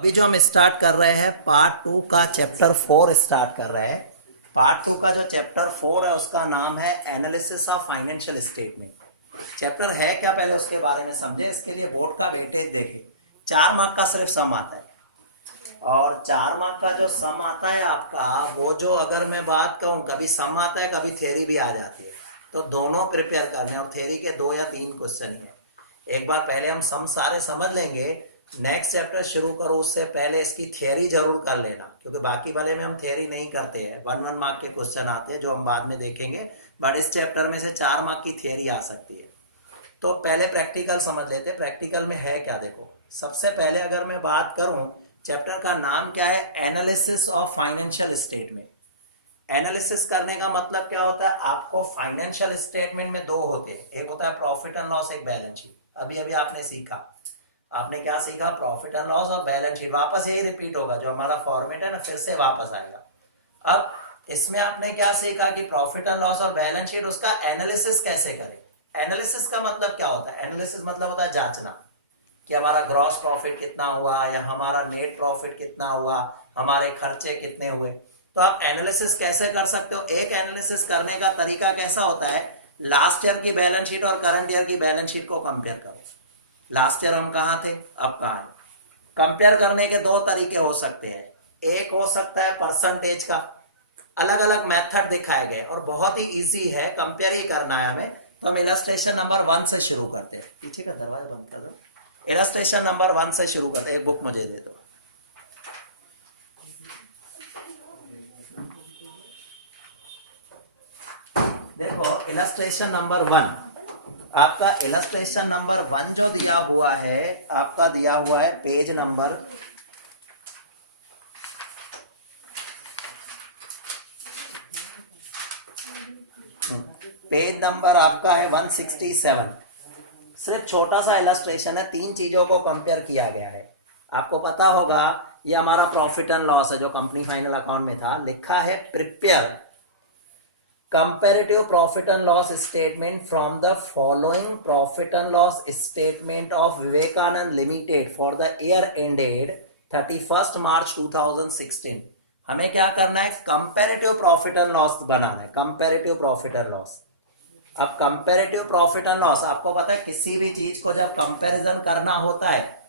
अभी जो हम स्टार्ट कर रहे हैं पार्ट 2 का चैप्टर 4 स्टार्ट कर रहे हैं। पार्ट 2 का जो चैप्टर 4 है उसका नाम है analysis of financial statement. Chapter है क्या पहले उसके बारे में समझे। इसके लिए बोर्ड का वेटेज देखें। 4 मार्क का सिर्फ सम आता है और 4 मार्क का जो सम आता है आपका वो जो अगर मैं बात कहूँ कभी सम आता है कभी थ्योरी भी आ जाती है, तो दोनों प्रिपेयर करने और थ्योरी के 2 या 3 क्वेश्चन ही है। एक बार पहले हम सम सारे समझ लेंगे, नेक्स्ट चैप्टर शुरू करो उससे पहले इसकी थ्योरी जरूर कर लेना, क्योंकि बाकी वाले में हम थ्योरी नहीं करते हैं। 1 मार्क के क्वेश्चन आते हैं जो हम बाद में देखेंगे, बट इस चैप्टर में से 4 मार्क की थ्योरी आ सकती है। तो पहले प्रैक्टिकल समझ लेते हैं। प्रैक्टिकल में है क्या देखो। सबसे पहले अगर मैं बात करूं, चैप्टर का नाम क्या है, analysis of financial statement. Analysis करने का मतलब क्या होता है, आपको फाइनेंशियल स्टेटमेंट में 2 होते हैं, एक होता है प्रॉफिट एंड लॉस, एक बैलेंस शीट। अभी अभी आपने सीखा, आपने क्या सीखा, प्रॉफिट एंड लॉस और बैलेंस शीट। वापस यही रिपीट होगा, जो हमारा फॉर्मेट है ना फिर से वापस आएगा। अब इसमें आपने क्या सीखा कि प्रॉफिट एंड लॉस और बैलेंस शीट, उसका एनालिसिस कैसे करें। एनालिसिस का मतलब क्या होता है, एनालिसिस मतलब होता है जांचना कि हमारा ग्रॉस प्रॉफिट कितना हुआ या हमारा नेट प्रॉफिट कितना हुआ, हमारे खर्चे कितने हुए। तो आप एनालिसिस कैसे कर सकते हो। एक एनालिसिस करने का तरीका कैसा होता है, लास्ट ईयर की बैलेंस शीट और करंट ईयर की बैलेंस शीट को कंपेयर करो। लास्ट ईयर हम कहां थे, अब कहां है। कंपेयर करने के 2 तरीके हो सकते हैं। एक हो सकता है परसेंटेज का, अलग अलग मेथड दिखाए गए और बहुत ही इजी है, कंपेयर ही करना है हमें। तो हम इलस्ट्रेशन नंबर 1 से शुरू करते हैं। पीछे का दरवाजा बंद कर दो। इलस्ट्रेशन नंबर 1 से शुरू करते हैं। एक बुक मुझे दे दो। देखो इलस्ट्रेशन नंबर 1, आपका इलस्ट्रेशन नंबर 1 जो दिया हुआ है, आपका दिया हुआ है पेज नंबर 167। सिर्फ छोटा सा इलस्ट्रेशन है, 3 चीजों को कंपेयर किया गया है। आपको पता होगा ये हमारा प्रॉफिट एंड लॉस है जो कंपनी फाइनल अकाउंट में था, लिखा है prepare comparative profit and loss statement from the following profit and loss statement of Vivekanand limited for the year ended 31 March 2016। हमें क्या करना है, कंपैरेटिव प्रॉफिट एंड लॉस बनाना है, कंपैरेटिव प्रॉफिट एंड लॉस। अब कंपैरेटिव प्रॉफिट एंड लॉस, आपको पता है किसी भी चीज को जब कंपैरिजन करना होता है,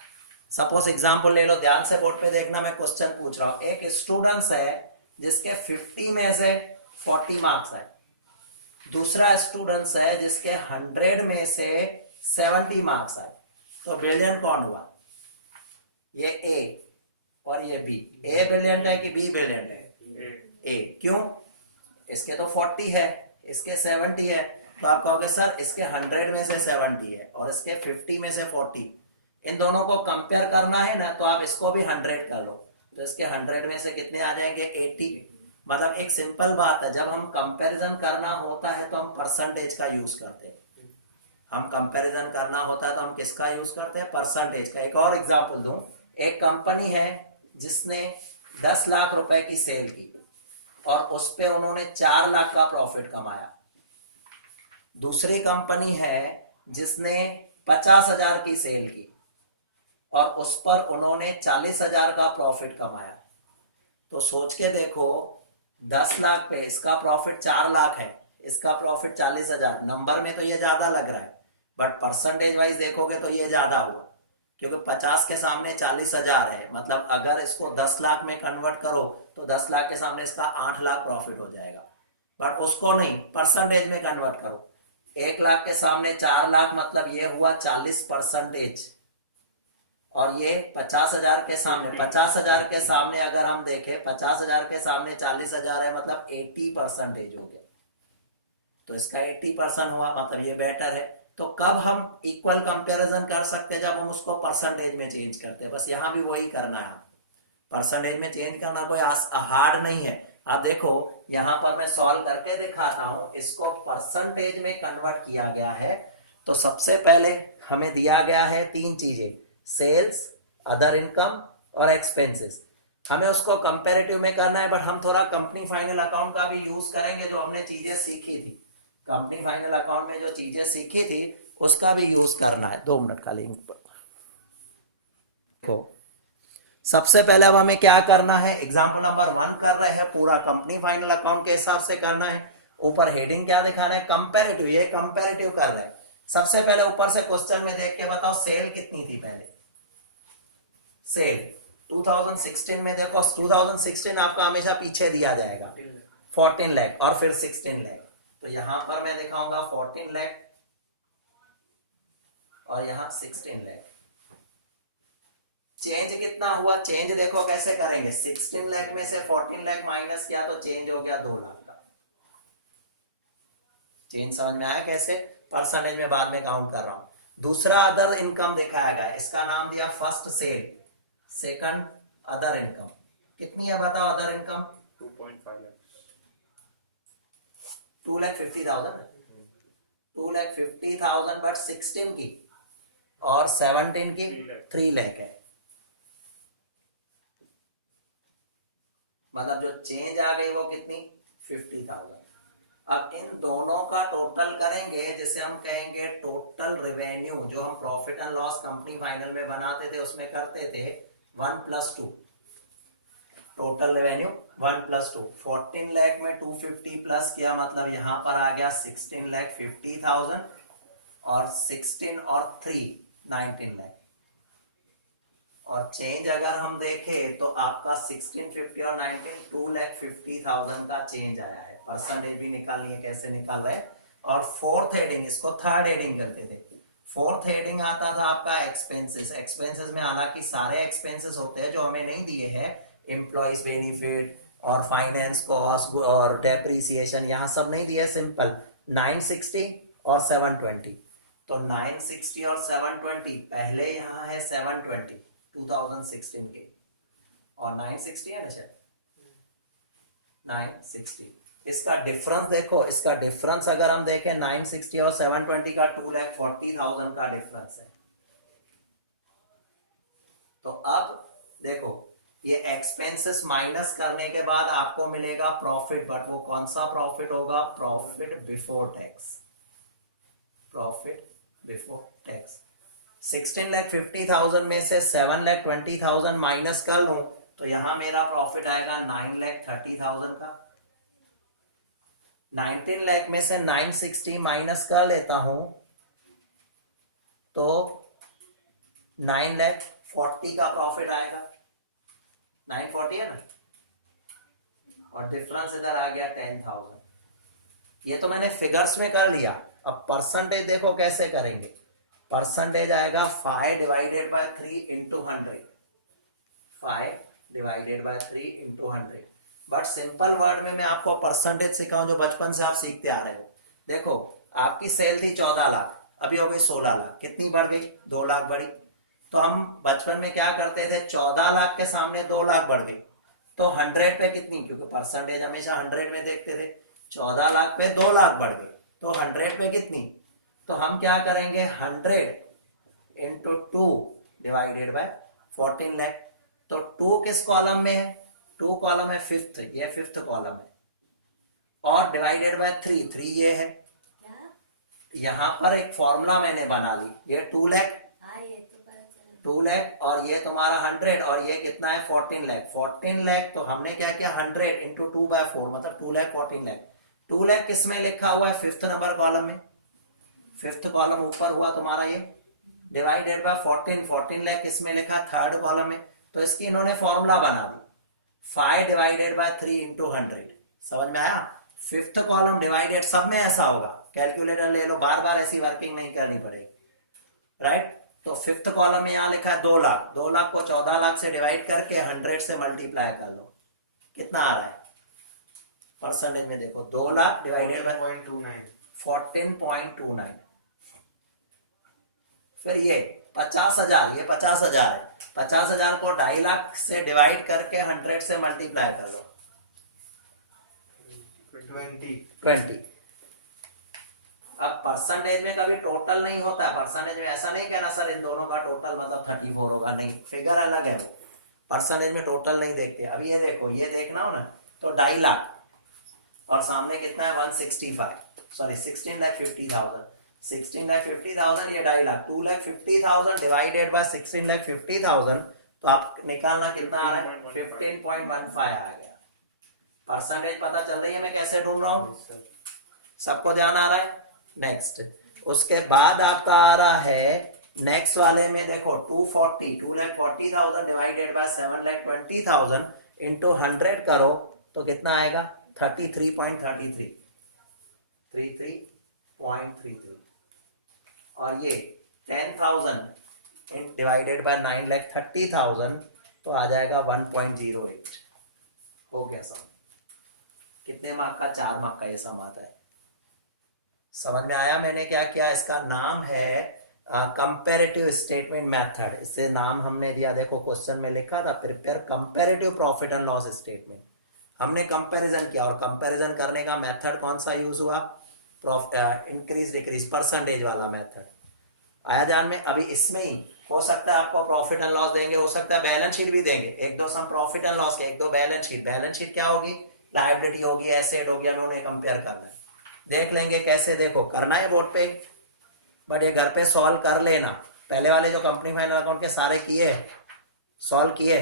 सपोज एग्जांपल ले लो, ध्यान से बोर्ड पे देखना, मैं क्वेश्चन पूछ रहा हूं। एक स्टूडेंट्स है जिसके 50 में से 40 मार्क्स है, दूसरा स्टूडेंट्स है जिसके 100 में से 70 मार्क्स है। तो ब्रिलियंट कौन हुआ, ये ए और ये बी। ए ब्रिलियंट है कि बी ब्रिलियंट है, ए। क्यों, इसके तो 40 है, इसके 70 है। तो आप कहोगे सर इसके 100 में से 70 है और इसके 50 में से 40, इन दोनों को कंपेयर करना है ना, तो आप इसको भी 100 कर लो, तो इसके 100 में से कितने आ जाएंगे, 80। मतलब एक सिंपल बात है, जब हम कंपैरिजन करना होता है तो हम परसेंटेज का यूज करते हैं। हम कंपैरिजन करना होता है तो हम किसका यूज करते हैं, परसेंटेज का। एक और एग्जांपल दूं, एक कंपनी है जिसने 10 लाख रुपए की सेल की और उस पे उन्होंने 4 लाख का प्रॉफिट कमाया। दूसरी कंपनी है जिसने 50,000 की सेल की और उस पर उन्होंने 40,000 का प्रॉफिट कमाया। तो सोच के देखो, 10 लाख पे इसका प्रॉफिट 4 लाख है, इसका प्रॉफिट 40,000। नंबर में तो ये ज्यादा लग रहा है, बट परसेंटेज वाइज देखोगे तो ये ज्यादा हुआ, क्योंकि 50 के सामने 40,000 है। मतलब अगर इसको 10 लाख में कन्वर्ट करो तो 10 लाख के सामने इसका 8 लाख प्रॉफिट हो जाएगा। बट उसको नहीं, परसेंटेज में कन्वर्ट करो। 1 लाख के सामने 4 लाख, मतलब ये हुआ 40%। और ये 50,000 के सामने, 50,000 के सामने अगर हम देखें, 50,000 के सामने 40,000 है, मतलब 80% हो गया। तो इसका 80% हुआ, मतलब ये बेटर है। तो कब हम इक्वल कंपैरिजन कर सकते हैं, जब हम उसको परसेंटेज में चेंज करते हैं। बस यहां भी वही करना है, परसेंटेज में चेंज करना कोई हार्ड नहीं है। आप देखो यहां पर मैं सॉल्व करके दिखाता हूं, इसको परसेंटेज में कन्वर्ट किया गया है। तो सबसे पहले हमें दिया गया है 3 चीजें, सेल्स, अदर इनकम और एक्सपेंसेस। हमें उसको कंपैरेटिव में करना है, बट हम थोड़ा कंपनी फाइनल अकाउंट का भी यूज करेंगे, जो हमने चीजें सीखी थी कंपनी फाइनल अकाउंट में, जो चीजें सीखी थी उसका भी यूज करना है। 2 मिनट का लिंक पर देखो, सबसे पहले अब हमें क्या करना है, एग्जाम्पल नंबर 1 कर रहे हैं, पूरा कंपनी फाइनल अकाउंट के हिसाब से करना है। ऊपर हेडिंग क्या दिखाना है, कंपैरेटिव, ये कंपैरेटिव कर रहे हैं। सबसे पहले ऊपर से क्वेश्चन में देख के बताओ सेल कितनी थी पहले, सेल 2016 में देखो, 2016 आपका हमेशा पीछे दिया जाएगा 14 लाख और फिर 16 लाख, तो यहां पर मैं दिखाऊंगा 14 लाख और यहां 16 लाख। चेंज कितना हुआ, चेंज देखो कैसे करेंगे, 16 लाख में से 14 लाख माइनस किया तो चेंज हो गया 2 लाख का। चेंज समझ में आया कैसे, परसेंटेज में बाद में काउंट कर रहा हूं। दूसरा अदर इनकम दिखाया गया, इसका नाम दिया first sale, second other income. कितनी है बताओ अदर इनकम, 2.5 लाख, 2,50,000, 2,50,000 बट 16 की और 17 की 3 लाख है। मतलब जो चेंज आ गई वो कितनी, 50,000। अब इन दोनों का टोटल करेंगे, जिसे हम कहेंगे टोटल रेवेन्यू, जो हम profit and loss company final में बनाते थे उसमें करते थे 1 + 2, टोटल रेवेन्यू 1 + 2। 14 लाख में 250 प्लस किया, मतलब यहां पर आ गया 16,50,000 और 16 और 3 19 लाख। और चेंज अगर हम देखें तो आपका 1650 और 19 2,50,000 का चेंज आया है। परसेंटेज भी निकालनी है, कैसे निकाल रहे हैं। और फोर्थ हेडिंग, इसको थर्ड हेडिंग करते थे। फोर्थ हेडिंग आता था आपका एक्सपेंसेस। एक्सपेंसेस में हालांकि सारे एक्सपेंसेस होते हैं जो हमें नहीं दिए हैं, एम्प्लॉइज बेनिफिट और फाइनेंस कॉस्ट और डेप्रिसिएशन, यहाँ सब नहीं दिए, सिंपल 960 और 720। तो 960 और 720, पहले यहाँ है 720 2016 के और 960 है ना शायद, 960। इसका डिफरेंस देखो, इसका डिफरेंस अगर हम देखें 960 और 720 का 2,40,000 का डिफरेंस है। तो अब देखो ये एक्सपेंसेस माइनस करने के बाद आपको मिलेगा प्रॉफिट, बट वो कौन सा प्रॉफिट होगा, profit before tax, profit before tax. 16,50,000 में से 7,20,000 माइनस कर लूं तो यहां मेरा प्रॉफिट आएगा 9,30,000 का। 19 लाख में से 960 माइनस कर लेता हूं तो 9,40,000 का प्रॉफिट आएगा, 940 है ना, और डिफरेंस इधर आ गया 10,000। ये तो मैंने फिगर्स में कर लिया। अब परसेंटेज देखो कैसे करेंगे, परसेंटेज आएगा 5 divided by 3 into 100, 5 divided by 3 into 100। But simple word में मैं आपको परसेंटेज सिखाऊं जो बचपन से आप सीखते आ रहे हो। देखो आपकी सेल थी 14 लाख, अभी हो गई 16 लाख, कितनी बढ़ गई, 2 लाख बढ़ी। तो हम बचपन में क्या करते थे, 14 लाख के सामने 2 लाख बढ़ गई तो 100 पे कितनी, क्योंकि परसेंटेज हमेशा 100 में देखते थे, 14 लाख पे 2 लाख बढ़ गई तो 100 पे कितनी। तो हम क्या करेंगे, 100 इंटू 2 डिवाइडेड बाय 14 लाख। तो 2 किस कॉलम में है, 2 कॉलम है फिफ्थ, ये फिफ्थ कॉलम है, और डिवाइडेड बाय 3, 3 ये है। यहां पर एक फॉर्मूला मैंने बना ली, ये 2 लाख, 2 लाख और ये तुम्हारा 100 और ये कितना है 14 लाख। 14 लाख तो हमने क्या किया, 100 इंटू 2/4 मतलब 2 लाख 14 लाख। 2 लाख किस में लिखा हुआ है, फिफ्थ नंबर कॉलम में, फिफ्थ कॉलम ऊपर हुआ तुम्हारा ये, डिवाइडेड बाय 14, 14 लाख किस में लिखा, थर्ड कॉलम में। तो इसकी इन्होंने फॉर्मूला बना दी, 5 डिवाइडेड बाय 3 इंटू 100। समझ में आया, फिफ्थ कॉलम डिवाइडेड, सब में ऐसा होगा, कैलकुलेटर ले लो, बार बार ऐसी वर्किंग नहीं करनी पड़ेगी, राइट। तो फिफ्थ कॉलम में यहाँ लिखा है 2 लाख, 2 लाख को 14 लाख से डिवाइड करके 100 से मल्टीप्लाई कर लो, कितना आ रहा है परसेंटेज में देखो, 2 लाख डिवाइडेड बाय 14.29। फिर ये 50,000, ये 50,000 है, 50,000 को 2.5 लाख से डिवाइड करके 100 से मल्टीप्लाई कर लो, 20। अब परसेंटेज में कभी टोटल नहीं होता, परसेंटेज में ऐसा नहीं कहना सर इन दोनों का टोटल मतलब 34 होगा, नहीं, फिगर अलग है वो, परसेंटेज में टोटल नहीं देखते। अब ये देखो, ये देखना हो ना तो 2.5 लाख और सामने कितना है 165, सॉरी 16,50,000, 16,50,000 ये 2.5 लाख, 2,50,000 डिवाइडेड बाय 16,50,000 तो आप निकालना कितना आ रहा है, 15.15 आ गया। परसेंटेज पता चल रही है मैं कैसे ढूंढ रहा हूँ, सबको ध्यान आ रहा है। नेक्स्ट, उसके बाद आपका आ रहा है नेक्स्ट वाले में, देखो 2,40,000 डिवाइडेड बाय 7,20,000 इंटू 100 करो तो कितना आएगा, 33.33 और ये 10,000 डिवाइडेड बाय 9,30,000 तो आ जाएगा 1.08। हो गया सम। कितने मार्क का, 4 मार्क का ये सम आता है। समझ में आया मैंने क्या किया, इसका नाम है कंपैरेटिव स्टेटमेंट मेथड। इससे नाम हमने दिया, देखो क्वेश्चन में लिखा था prepare comparative profit and loss statement. हमने कंपैरिजन किया और कंपैरिजन करने का मेथड कौन सा यूज हुआ, इंक्रीज डिक्रीज परसेंटेज वाला मेथड। आया ध्यान में। अभी इसमें ही हो सकता है आपको प्रॉफिट एंड लॉस देंगे, हो सकता है बैलेंस शीट भी देंगे, एक दो सम प्रॉफिट एंड लॉस के, एक दो बैलेंस शीट। बैलेंस शीट क्या होगी, लायबिलिटी होगी, एसेट हो गया, उन्हें कंपेयर करना है। देख लेंगे कैसे, देखो करना है बोर्ड पे, बट ये घर पे सॉल्व कर लेना। पहले वाले जो कंपनी फाइनल अकाउंट के सारे किए, सॉल्व किए,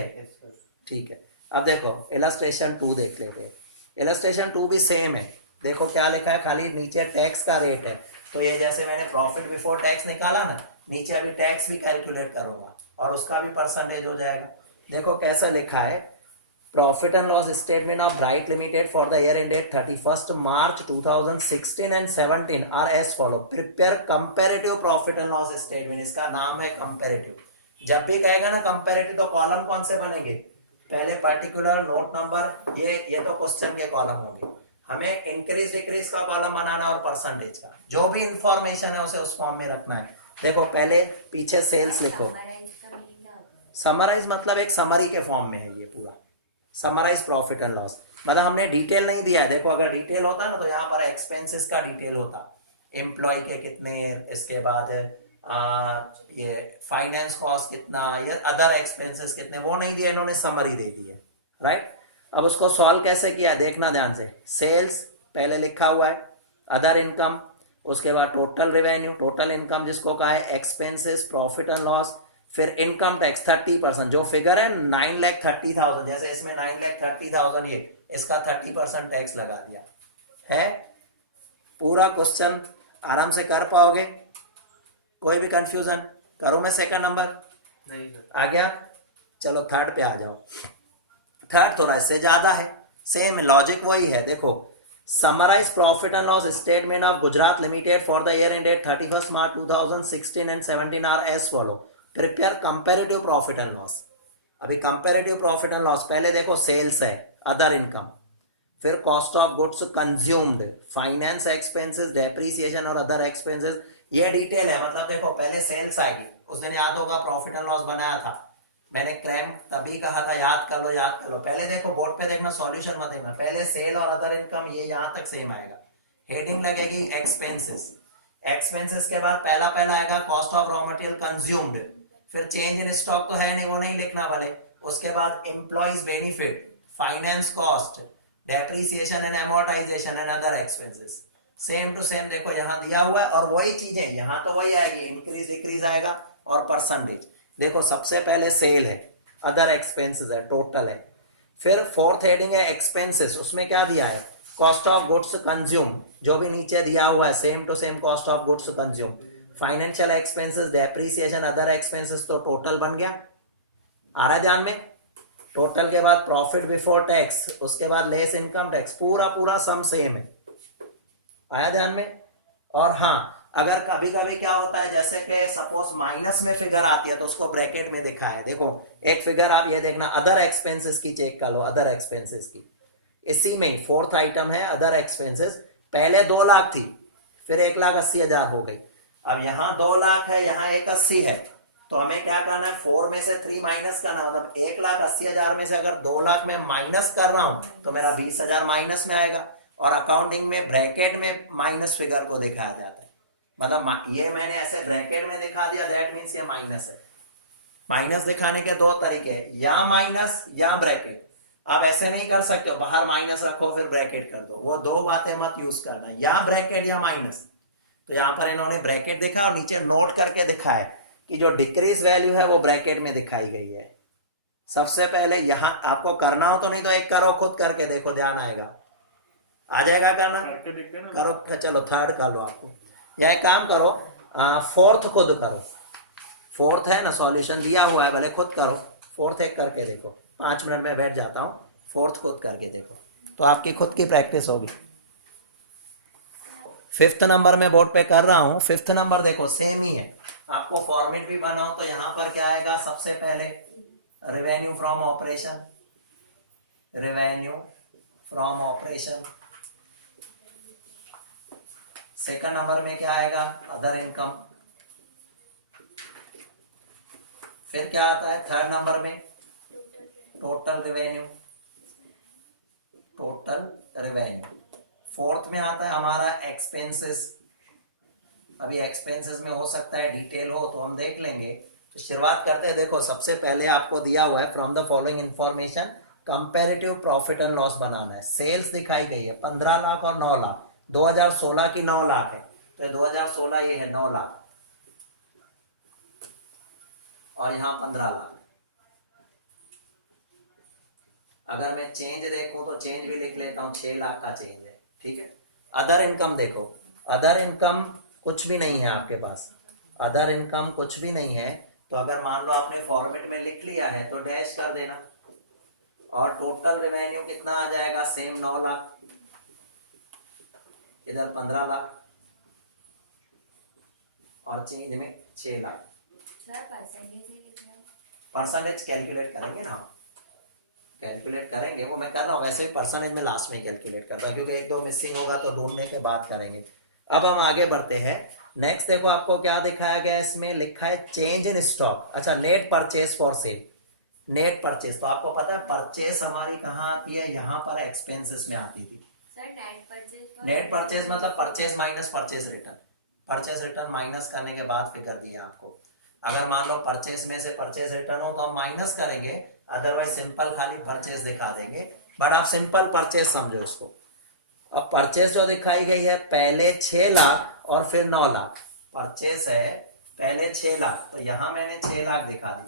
ठीक है। अब देखो इलस्ट्रेशन 2 देख लेते हैं। इलस्ट्रेशन 2 भी सेम है। देखो क्या लिखा है, खाली नीचे टैक्स का रेट है, तो ये जैसे मैंने प्रॉफिट बिफोर टैक्स निकाला ना, नीचे अभी टैक्स भी कैलकुलेट करूंगा और उसका भी परसेंटेज हो जाएगा। देखो कैसा लिखा है, profit and loss statement of Bright limited for the year ended 31st March 2016 and 17 are as follow. Prepare comparative profit and loss statement, इसका नाम है कंपैरेटिव। जब भी कहेगा ना कंपैरेटिव तो कॉलम कौन से बनेंगे, पहले पर्टिकुलर, नोट नंबर, ये तो क्वेश्चन के कॉलम होंगे। हमें इंक्रीज डिक्रीज का कॉलम बनाना और परसेंटेज का, जो भी इंफॉर्मेशन है उसे उस फॉर्म में रखना है। देखो पहले पीछे सेल्स लिखो, समराइज मतलब एक समरी के फॉर्म में है ये पूरा, समराइज प्रॉफिट एंड लॉस। मतलब हमने डिटेल नहीं दिया है। देखो अगर डिटेल होता ना तो यहाँ पर एक्सपेंसेस का डिटेल होता, एम्प्लॉय के कितने, इसके बाद ये फाइनेंस कॉस्ट कितना, ये अदर एक्सपेंसेस कितने, वो नहीं दिया, इन्होंने समरी दे दी है, राइट। अब उसको सॉल्व कैसे किया देखना ध्यान से। सेल्स पहले लिखा हुआ है, अदर इनकम, उसके बाद टोटल रेवेन्यू, टोटल इनकम जिसको कहा है, एक्सपेंसेस, प्रॉफिट एंड लॉस, फिर इनकम टैक्स 30%, जो फिगर है 9,30,000, जैसे इसमें 9,30,000, ये इसका 30% टैक्स लगा दिया है। पूरा क्वेश्चन आराम से कर पाओगे, कोई भी कंफ्यूजन, करो मैं सेकंड नंबर, नहीं आ गया। चलो थर्ड पे आ जाओ। थर्ड थोड़ा इससे ज्यादा है, सेम लॉजिक वही है। देखो summarise profit and loss statement of Gujarat limited for the year ended 31st March 2016 and 17 are as follow. Prepare comparative profit and loss. अभी कंपैरेटिव प्रॉफिट एंड लॉस, पहले देखो सेल्स है, अदर इनकम, फिर cost of goods consumed, finance expenses, depreciation और other expenses, ये detail है। मतलब देखो पहले सेल्स आएगी, उस दिन याद होगा प्रॉफिट एंड लॉस बनाया था मैंने, क्लेम तभी कहा था, याद कर लो याद कर लो। पहले देखो बोर्ड पे देखना, सॉल्यूशन मत देखना, पहले सेल और अदर इनकम, ये यहां तक सेम आएगा। हेडिंग लगेगी एक्सपेंसेस, एक्सपेंसेस के बाद पहला पहला आएगा cost of raw material consumed, फिर चेंज इन स्टॉक तो है नहीं, वो नहीं लिखना भले। उसके बाद employees benefit, finance cost, depreciation and amortisation and other expenses. Same to same देखो यहाँ दिया हुआ है, और वही चीजें यहाँ तो वही आएगी, इंक्रीज डिक्रीज आएगा और परसेंटेज। देखो सबसे पहले सेल है, अदर एक्सपेंसेस है, टोटल है, फिर फोर्थ हेडिंग है एक्सपेंसेस, उसमें क्या दिया है, कॉस्ट ऑफ गुड्स कंज्यूम, जो भी नीचे दिया हुआ है same to same cost of goods consume, financial expenses, depreciation, other expenses, तो टोटल बन गया। आ रहा है ध्यान में। टोटल के बाद प्रॉफिट बिफोर टैक्स, उसके बाद लेस इनकम टैक्स, पूरा पूरा सम सेम है। आया ध्यान में। और हाँ, अगर कभी कभी क्या होता है, जैसे कि सपोज माइनस में फिगर आती है तो उसको ब्रैकेट में दिखा है। देखो एक फिगर आप ये देखना, अदर एक्सपेंसेस की चेक कर लो, अदर एक्सपेंसेस की, इसी में फोर्थ आइटम है अदर एक्सपेंसेस। पहले 2 लाख थी, फिर 1,80,000 हो गई। अब यहाँ 2 लाख है, यहाँ 1,80 है, तो हमें क्या करना है, 4 में से 3 माइनस करना। मतलब 1,80,000 में से अगर 2 लाख में माइनस कर रहा हूं तो मेरा 20,000 माइनस में आएगा। और अकाउंटिंग में ब्रैकेट में माइनस फिगर को दिखाया जाता है। मतलब ये मैंने ऐसे ब्रैकेट में दिखा दिया, दैट मीन्स ये माइनस है। माइनस दिखाने के 2 तरीके हैं, या माइनस या ब्रैकेट। आप ऐसे नहीं कर सकते हो बाहर माइनस रखो फिर ब्रैकेट कर दो, वो 2 बातें मत यूज करना, या ब्रैकेट या माइनस। तो यहाँ पर इन्होंने ब्रैकेट दिखा और नीचे नोट करके दिखा है कि जो डिक्रीज वैल्यू है वो ब्रैकेट में दिखाई गई है। सबसे पहले यहां आपको करना हो तो, नहीं तो एक करो, खुद करके देखो, ध्यान आएगा, आ जाएगा करना, करो, चलो थर्ड कर लो। आपको या एक काम करो, फोर्थ खुद करो, फोर्थ है ना, सॉल्यूशन दिया हुआ है, भले खुद करो, फोर्थ एक करके देखो, 5 मिनट में बैठ जाता हूँ, फोर्थ खुद करके देखो तो आपकी खुद की प्रैक्टिस होगी। फिफ्थ नंबर में बोर्ड पे कर रहा हूँ, फिफ्थ नंबर देखो सेम ही है, आपको फॉर्मेट भी बनाओ तो यहाँ पर क्या आएगा, सबसे पहले revenue from operation, revenue from operation, second number में क्या आएगा, अदर इनकम, फिर क्या आता है थर्ड नंबर में, total revenue, total revenue, fourth में आता है हमारा एक्सपेंसेस। अभी एक्सपेंसेस में हो सकता है डिटेल हो तो हम देख लेंगे, तो शुरुआत करते हैं। देखो सबसे पहले आपको दिया हुआ है from the following information comparative profit and loss बनाना है। सेल्स दिखाई गई है 15 लाख और 9 लाख, 2016 की 9 लाख है, तो 2016 ये है 9 लाख और यहाँ 15 लाख। अगर मैं चेंज देखूं तो चेंज भी लिख लेता हूं, 6 लाख का चेंज है, ठीक है। अदर इनकम देखो, अदर इनकम कुछ भी नहीं है आपके पास, अदर इनकम कुछ भी नहीं है, तो अगर मान लो आपने फॉर्मेट में लिख लिया है तो डैश कर देना, और टोटल रेवेन्यू कितना आ जाएगा, सेम 9 लाख, इधर 15 लाख और चेंज में 6 लाख। परसेंटेज कैलकुलेट करेंगे ना, कैलकुलेट करेंगे, वो मैं कर रहा हूँ, वैसे परसेंटेज में लास्ट में कैलकुलेट करता हूँ क्योंकि एक दो मिसिंग होगा तो ढूंढने के बाद करेंगे। अब हम आगे बढ़ते हैं। नेक्स्ट देखो आपको क्या दिखाया गया है, इसमें लिखा है चेंज इन स्टॉक। अच्छा, net purchase for sale, net purchase, तो आपको पता है परचेज हमारी कहाँ आती है, यहाँ पर एक्सपेंसेस में आती थी। नेट परचेज मतलब purchase minus purchase return, purchase return minus करने के बाद फिगर दिया आपको। अगर मान लो परचेज में से परचेज रिटर्न हो तो हम माइनस करेंगे, अदरवाइज सिंपल खाली परचेज दिखा देंगे, बट आप सिंपल परचेज समझो इसको। अब परचेज जो दिखाई गई है पहले 6 लाख और फिर 9 लाख, परचेज है पहले 6 लाख, तो यहां मैंने 6 लाख दिखा दी,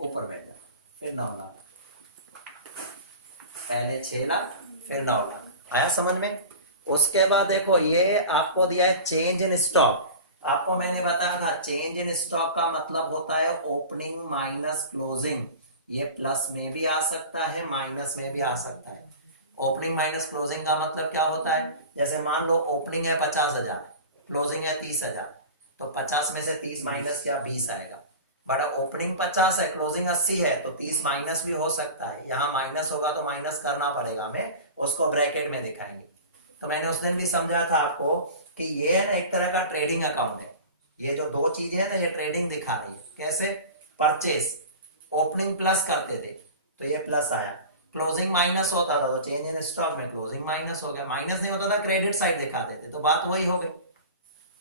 ऊपर बैठ जा, फिर 9 लाख, पहले 6 लाख फिर 9 लाख, आया समझ में। उसके बाद देखो ये आपको दिया है चेंज इन स्टॉक। आपको मैंने बताया था चेंज इन स्टॉक का मतलब होता है ओपनिंग माइनस क्लोजिंग, ये प्लस में भी आ सकता है माइनस में भी आ सकता है। ओपनिंग माइनस क्लोजिंग का मतलब क्या होता है, जैसे मान लो ओपनिंग है 50,000, क्लोजिंग है 30,000, तो 50 में से 30 माइनस किया 20 आएगा, बट ओपनिंग 50 है क्लोजिंग 80 है, तो 30 माइनस भी हो सकता है, यहाँ माइनस होगा तो माइनस करना पड़ेगा हमें, उसको ब्रैकेट में दिखाएंगे। तो मैंने उस दिन भी समझा था आपको कि ये है ना एक तरह का ट्रेडिंग अकाउंट है, ये जो दो चीजें है ना ये ट्रेडिंग दिखा रही है। कैसे, परचेज ओपनिंग प्लस करते थे तो ये प्लस आया, क्लोजिंग माइनस होता था तो चेंज इन स्टॉक में क्लोजिंग माइनस हो गया, माइनस नहीं होता था क्रेडिट साइड दिखा देते, तो बात वही हो गई,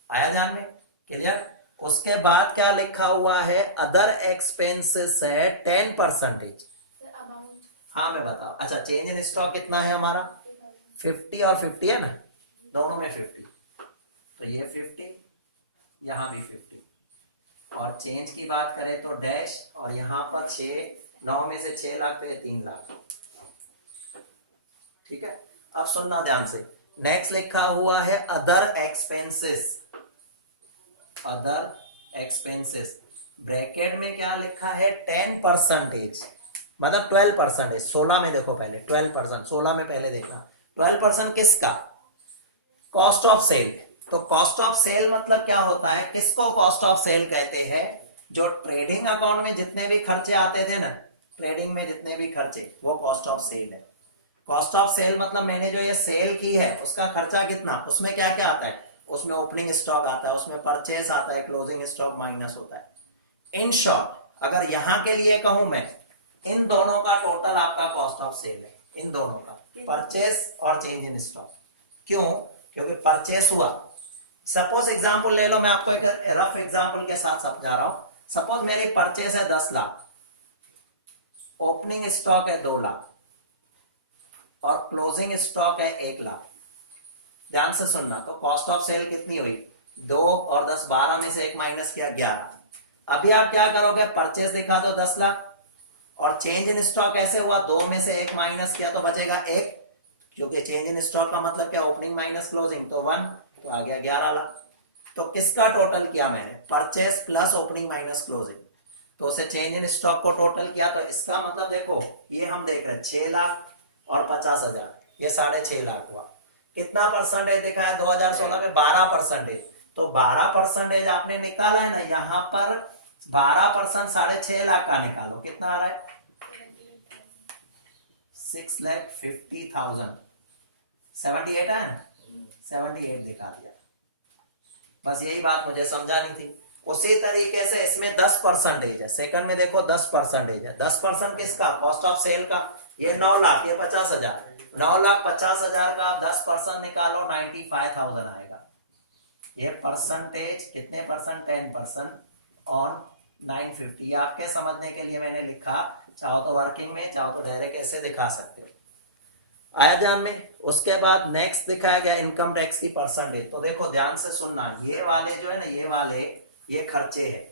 आया ध्यान में, क्लियर। उसके बाद क्या लिखा हुआ है, अदर एक्सपेंसेस है 10%। हाँ मैं बताओ, अच्छा चेंज इन स्टॉक कितना है हमारा 50 और 50 है ना, दोनों में 50, तो ये 50 यहाँ भी 50, और चेंज की बात करें तो डैश, और यहाँ पर 9 में से 6 लाख तो ये 3 लाख, ठीक है। अब सुनना ध्यान से, नेक्स्ट लिखा हुआ है other expenses, other expenses bracket में क्या लिखा है 10%, मतलब 12%। 16 में देखो पहले 12%, 16 में पहले देखना 12% किसका, कॉस्ट ऑफ सेल। तो कॉस्ट ऑफ सेल मतलब क्या होता है, किसको कॉस्ट ऑफ सेल कहते हैं, जो ट्रेडिंग अकाउंट में जितने भी खर्चे आते थे ना, ट्रेडिंग में जितने भी खर्चे वो कॉस्ट ऑफ सेल है। कॉस्ट ऑफ सेल मतलब मैंने जो ये सेल की है उसका खर्चा कितना, उसमें क्या क्या आता है, उसमें ओपनिंग स्टॉक आता है, उसमें परचेस आता है, क्लोजिंग स्टॉक माइनस होता है। इन शॉर्ट अगर यहां के लिए कहूं मैं, इन दोनों का टोटल आपका कॉस्ट ऑफ सेल है, इन दोनों का, परचेस और चेंज इन स्टॉक। क्यों, क्योंकि परचेस हुआ, सपोज एग्जांपल ले लो, मैं आपको एक रफ एग्जांपल के साथ समझा रहा हूं। सपोज मेरी परचेस है 10 लाख, ओपनिंग स्टॉक है 2 लाख और क्लोजिंग स्टॉक है 1 लाख। ध्यान से सुनना, तो कॉस्ट ऑफ सेल कितनी हुई, 2 और 10 12 में से 1 माइनस किया 11, अभी आप क्या करोगे, परचेस दिखा दो 10 लाख और चेंज इन स्टॉक कैसे हुआ, 2 में से 1 माइनस किया तो बचेगा 1, क्योंकि चेंज इन स्टॉक का मतलब क्या, ओपनिंग माइनस क्लोजिंग, तो 1, तो आ गया 11 लाख। तो किसका टोटल किया मैंने, purchase plus opening minus closing, तो उसे चेंज इन स्टॉक को टोटल किया, तो इसका मतलब देखो ये हम देख रहे हैं 6 लाख और 50,000, ये 6.5 लाख हुआ। कितना परसेंटेज देखा है 2016 में, 12%। तो 12% आपने निकाला है ना, यहाँ पर 12% 6.5 लाख का निकालो, कितना आ रहा है 6,50,000, 78 है ना, 78 दिखा दिया। बस यही बात मुझे समझानी थी। उसी तरीके से इसमें 10% है, सेकंड में देखो 10% है, 10% किसका, कॉस्ट ऑफ सेल का, ये 9 लाख, ये 50,000, 9,50,000 का 10% निकालो, 95,000 आएगा। ये परसेंटेज कितने परसेंट, 10% ऑन 950। आपके समझने के लिए मैंने लिखा, चाहो तो वर्किंग में, चाहो तो डायरेक्ट ऐसे दिखा सकते हो। आया ध्यान में। उसके बाद नेक्स्ट दिखाया गया इनकम टैक्स की परसेंटेज। तो देखो ध्यान से सुनना, ये वाले जो है ना, ये वाले ये खर्चे हैं,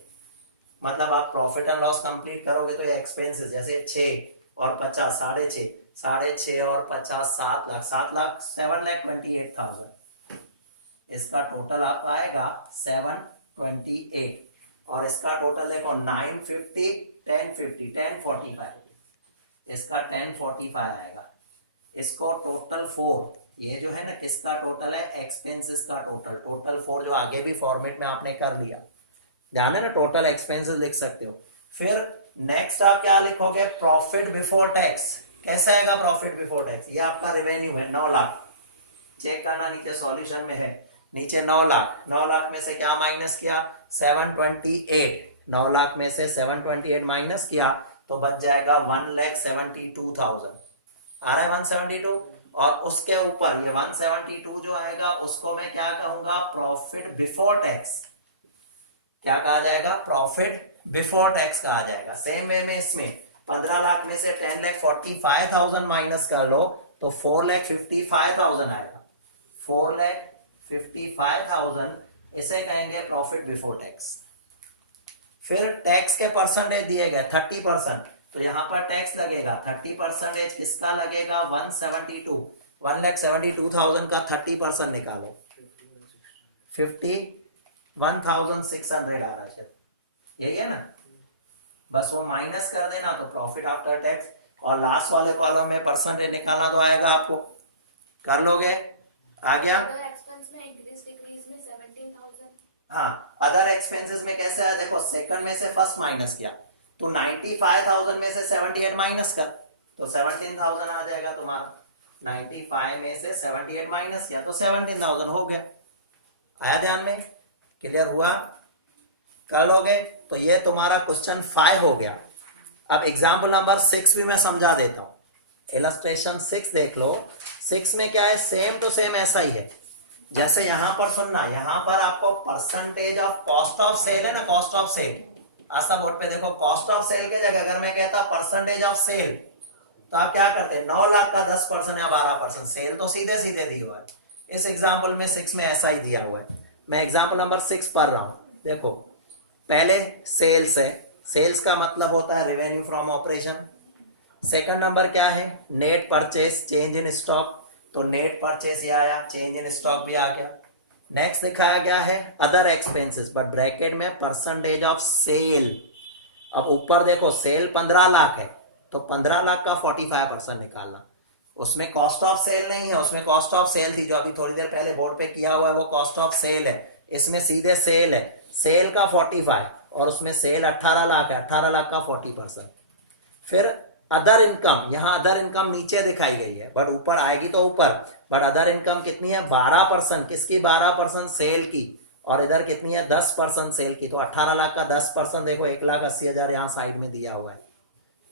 मतलब आप प्रॉफिट एंड लॉस कंप्लीट करोगे तो ये एक्सपेंसेस, जैसे 6 और 50, 6.5, 6.5 और 50, 7 लाख, 7,28,000, इसका टोटल आपका आएगा 728, और इसका टोटल देखो 950, 1050, 1045, इसका 1045 आएगा। इसको टोटल 4, ये जो है ना किसका टोटल है, एक्सपेंसेस का टोटल, टोटल 4 जो आगे भी फॉर्मेट में आपने कर लिया, ध्यान है ना, टोटल एक्सपेंसेस लिख सकते हो। फिर नेक्स्ट आप क्या लिखोगे, प्रॉफिट बिफोर टैक्स। कैसा आएगा प्रॉफिट बिफोर टैक्स, ये आपका रेवेन्यू है 9 लाख, चेक करना नीचे सॉल्यूशन में है, नीचे 9 लाख, 9 लाख में से क्या माइनस किया, 728, 9 लाख में से 728 माइनस किया तो बच जाएगा 1,72,000, आ रहा है 172। और उसके ऊपर ये 172 जो आएगा उसको मैं क्या कहूंगा, प्रॉफिट बिफोर टैक्स। क्या कहा जाएगा, प्रॉफिट बिफोर टैक्स कहा जाएगा। सेम वे में इसमें 15 लाख में से 10,45,000 माइनस कर लो तो 4,55,000 आएगा, 4,55,000, इसे कहेंगे प्रॉफिट बिफोर टैक्स। फिर टैक्स के परसेंटेज दिए गए 30%, तो यहां पर टैक्स लगेगा 30%, किसका लगेगा, 172,000 का 30% निकालो, 51,600 आ रहा है, यही है ना, बस वो माइनस कर देना तो प्रॉफिट आफ्टर टैक्स, और लास्ट वाले कॉलम में परसेंटेज निकालना तो आएगा आपको, कर लोगे, आ गया। हाँ, अदर एक्सपेंसेस में कैसे है, देखो सेकंड में से फर्स्ट माइनस किया तो 95,000 में से 78 माइनस कर तो 17,000 आ जाएगा तुम्हारा, 95 में से 78 माइनस किया तो 17,000 हो गया। आया ध्यान में, क्लियर हुआ, कर लोगे। तो ये तुम्हारा क्वेश्चन 5 हो गया। अब एग्जाम्पल नंबर 6 भी मैं समझा देता हूं, इलस्ट्रेशन 6 देख लो। 6 में क्या है, सेम टू सेम ऐसा ही है, जैसे यहां पर सुनना, यहां पर आपको percentage of cost of sale है ना, कॉस्ट ऑफ सेल, आस्था बोर्ड पे देखो, कॉस्ट ऑफ सेल के जगह अगर मैं कहता परसेंटेज ऑफ सेल तो आप क्या करते हैं, 9 लाख का 10% या 12%, सेल तो सीधे सीधे दी हुआ है, इस एग्जाम्पल में 6 में ऐसा ही दिया हुआ है। मैं एग्जाम्पल नंबर 6 पढ़ रहा हूं, देखो पहले सेल्स है, सेल्स का मतलब होता है revenue from operation. Second number क्या है, net purchase, change in stock, तो नेट परचेस ये आया, चेंज इन स्टॉक भी आ गया। नेक्स्ट दिखाया गया है अदर एक्सपेंसेस, बट ब्रैकेट में परसेंटेज ऑफ सेल। अब ऊपर देखो सेल 15 लाख है तो 15 लाख का 45% निकालना, उसमें कॉस्ट ऑफ सेल नहीं है, उसमें कॉस्ट ऑफ सेल थी जो अभी थोड़ी देर पहले बोर्ड पे किया हुआ है, वो कॉस्ट ऑफ सेल है, इसमें सीधे सेल है, सेल का 45 और उसमें सेल 18 लाख है, 18 लाख का 40%। फिर अदर इनकम, यहां अदर इनकम नीचे दिखाई गई है बट ऊपर आएगी तो ऊपर, बट अदर इनकम कितनी है 12%, किसकी 12%, सेल की, और इधर कितनी है 10% सेल की, तो 18 लाख का 10% देखो 1,80,000 यहां साइड में दिया हुआ है,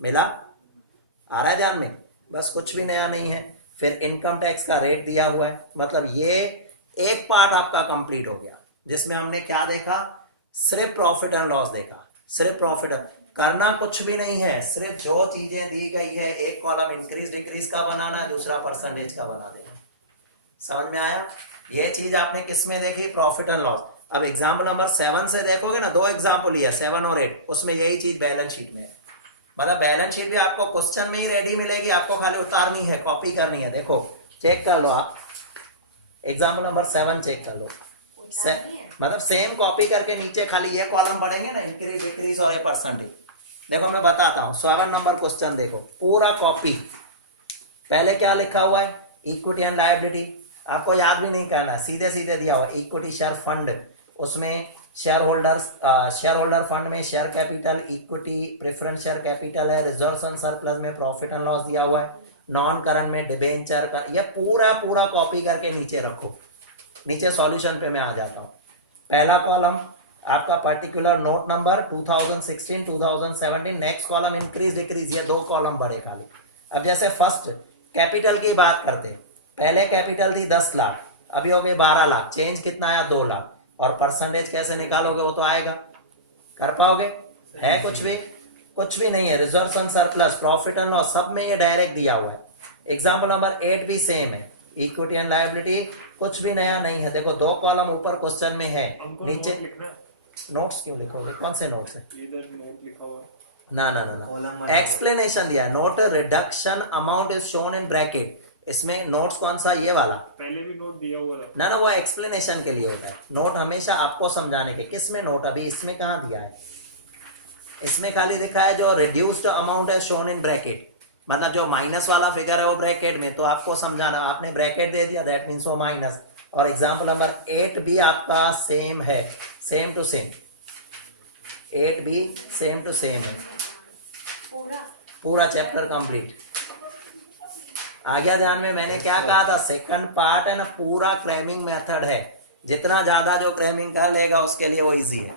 मिला, आ रहा है ध्यान में, बस कुछ भी नया नहीं है। फिर इनकम टैक्स का रेट दिया हुआ है, मतलब ये एक पार्ट आपका कंप्लीट हो गया जिसमें हमने क्या देखा, सिर्फ प्रॉफिट एंड लॉस देखा, सिर्फ प्रॉफिट, करना कुछ भी नहीं है, सिर्फ जो चीजें दी गई है, एक कॉलम इंक्रीज डिक्रीज का बनाना है, दूसरा परसेंटेज का बना देना। समझ में आया, ये चीज आपने किस में देखी, प्रॉफिट एंड लॉस। अब एग्जाम्पल नंबर 7 से देखोगे ना, 2 एग्जाम्पल ही है 7 और 8, उसमें यही चीज बैलेंस शीट में है। मतलब बैलेंस शीट भी आपको क्वेश्चन में ही रेडी मिलेगी, आपको खाली उतारनी है, कॉपी करनी है। देखो चेक कर लो आप, एग्जाम्पल नंबर 7 चेक कर लो। मतलब सेम कॉपी करके नीचे खाली ये कॉलम बढ़ेंगे ना, इंक्रीज डिक्रीज और परसेंटेज। देखो मैं बताता हूँ, 7 नंबर क्वेश्चन देखो, पूरा कॉपी। पहले क्या लिखा हुआ है, इक्विटी एंड लायबिलिटी, आपको याद भी नहीं करना, सीधे सीधे दिया हुआ इक्विटी शेयर फंड, उसमें शेयर होल्डर फंड में share capital, equity preference share capital है, रिजर्व्स एंड सरप्लस में प्रॉफिट एंड लॉस दिया हुआ है, नॉन करंट में डिबेंचर का, ये पूरा कॉपी करके नीचे रखो। नीचे सॉल्यूशन पे मैं आ जाता हूँ। पहला कॉलम आपका particular note number 2016 2017, next column increase decrease, ये 2 कॉलम बड़े खाली। अब जैसे फर्स्ट कैपिटल की बात करते हैं, पहले कैपिटल थी 10 लाख, अभी हो गई 12 लाख, चेंज कितना आया 2 लाख, और परसेंटेज कैसे निकालोगे, वो तो आएगा, कर पाओगे? है कुछ भी नहीं है। Reserve and surplus, profit and loss, सब में ये डायरेक्ट दिया हुआ है। एग्जाम्पल नंबर 8 भी सेम है, इक्विटी एंड लायबिलिटी, कुछ भी नया नहीं है। देखो 2 कॉलम ऊपर क्वेश्चन में है, नीचे नोट्स क्यों लिखोगे, कौन से नोट्स है? इधर नोट लिखा हुआ ना, एक्सप्लेनेशन दिया है, note reduction amount is shown in bracket. इसमें नोट्स कौन सा, ये वाला, पहले भी नोट दिया हुआ था ना, वो एक्सप्लेनेशन के लिए होता है। नोट हमेशा आपको समझाने के। किस में नोट, अभी इसमें कहाँ दिया है? इसमें खाली दिखा है जो रिड्यूस्ड अमाउंट है शोन इन ब्रैकेट, मतलब जो माइनस वाला फिगर है वो ब्रैकेट में, तो आपको समझाना, आपने ब्रैकेट दे दिया, दैट मीन्स वो माइनस। और एग्जाम्पल नंबर 8 भी आपका सेम है, सेम टू सेम, 8 भी सेम टू सेम है, पूरा चैप्टर कंप्लीट। आ गया ध्यान में? मैंने क्या कहा था, सेकंड पार्ट है ना, पूरा क्रैमिंग मेथड है, जितना ज्यादा जो क्रैमिंग कर लेगा उसके लिए वो इजी है।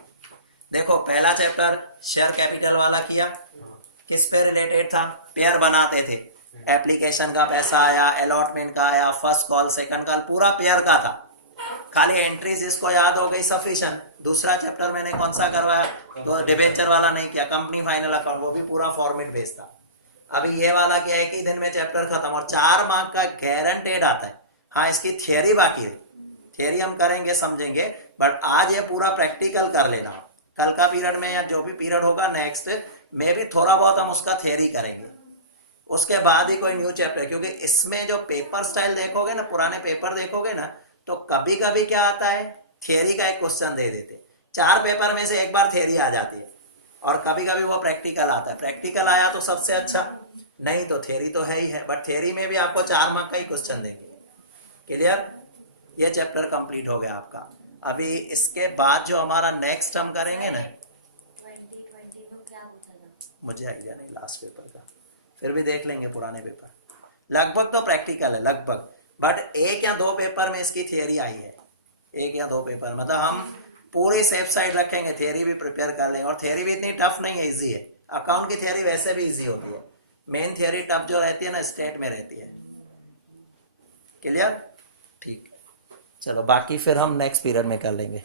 देखो पहला चैप्टर शेयर कैपिटल वाला किया, किस पे रिलेटेड था, पेयर बनाते थे, एप्लीकेशन का पैसा आया, अलॉटमेंट का आया, फर्स्ट कॉल सेकंड कॉल, पूरा पेयर का था, खाली एंट्रीज इसको याद हो गई सफिशिएंट। दूसरा चैप्टर मैंने कौन सा करवाया, तो डिबेंचर वाला नहीं किया, कंपनी फाइनल अकाउंट, वो भी पूरा फॉर्मेट बेस्ड था। अभी ये वाला क्या है कि दिन में चैप्टर खत्म, और 4 मार्क का गारंटेड आता है। हाँ इसकी थियरी बाकी है, थियरी हम करेंगे समझेंगे, बट आज ये पूरा प्रैक्टिकल कर लेना। कल का पीरियड में या जो भी पीरियड होगा नेक्स्ट में भी थोड़ा बहुत हम उसका थियरी करेंगे, उसके बाद ही कोई न्यू चैप्टर। क्योंकि इसमें जो पेपर स्टाइल देखोगे ना, पुराने पेपर देखोगे ना, तो कभी कभी क्या आता है, थियरी का एक क्वेश्चन दे देते, 4 पेपर में से एक बार थियरी आ जाती है, और कभी कभी वो प्रैक्टिकल आता है। प्रैक्टिकल आया तो सबसे अच्छा, नहीं तो थियरी तो है ही है, बट थियरी में भी आपको 4 मार्क का ही क्वेश्चन देंगे। क्लियर? ये चैप्टर कंप्लीट हो गया आपका। अभी इसके बाद जो हमारा नेक्स्ट हम करेंगे ना, 2020 में क्या होता था मुझे आइडिया नहीं लास्ट पेपर का, फिर भी देख लेंगे पुराने पेपर। लगभग तो प्रैक्टिकल है लगभग, बट 1 या 2 पेपर में इसकी थियरी आई है, 1 या 2 पेपर, मतलब हम पूरी सेफ साइड रखेंगे, थियरी भी प्रिपेयर कर लेंगे। और थियरी भी इतनी टफ नहीं है, इजी है। अकाउंट की थियरी वैसे भी इजी होती है, मेन थियरी टफ जो रहती है ना, स्टेट में रहती है। क्लियर? ठीक, चलो बाकी फिर हम नेक्स्ट पीरियड में कर लेंगे।